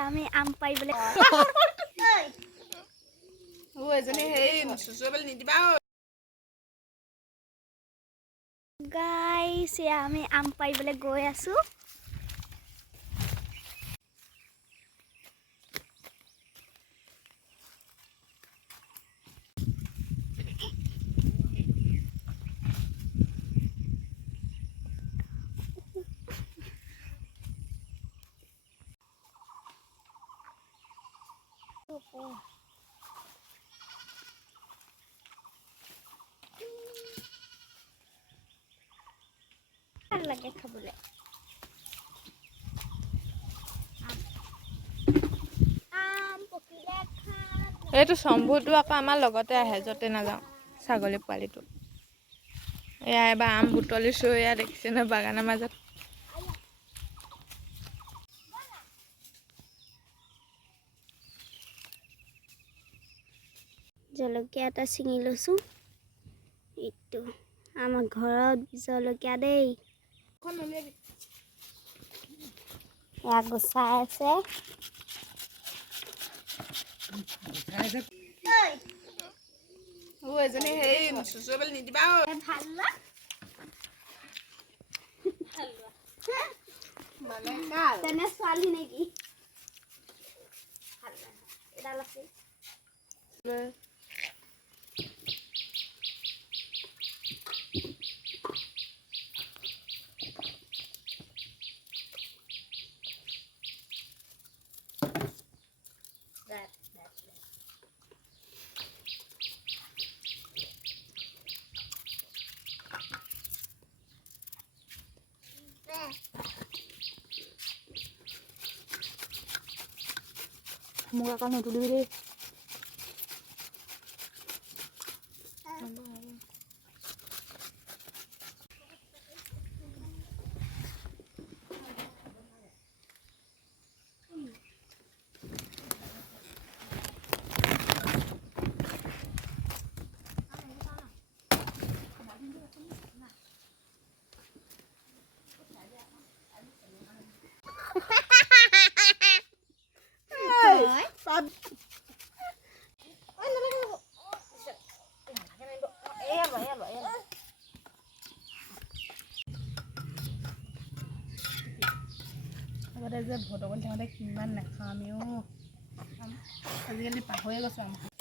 আমি আম পাৰিবলৈ গাইস আমি আম পাৰিবলৈ গৈ আছো লাগে খাবলৈ এইটো সম্ভুটো আকৌ আমাৰ লগতে আহে যতে নাযাওঁ ছাগলী পোৱালিটো এয়া এবাৰ আম বুটলিছো এয়া দেখিছে ন বাগানৰ মাজত জলকীয়া এটা ছিঙি লৈছো এইটো আমাৰ ঘৰত জলকীয়া দেই এয়া গুচাই আছে তেনে ছোৱালী নেকি এডাল আছে মোক আকৌ নুতুলিবি দেই আগতে যে ভটকন থাকোঁতে কিমান নাখাওঁ আমিও আজিকালি পাহৰিয়ে গৈছোঁ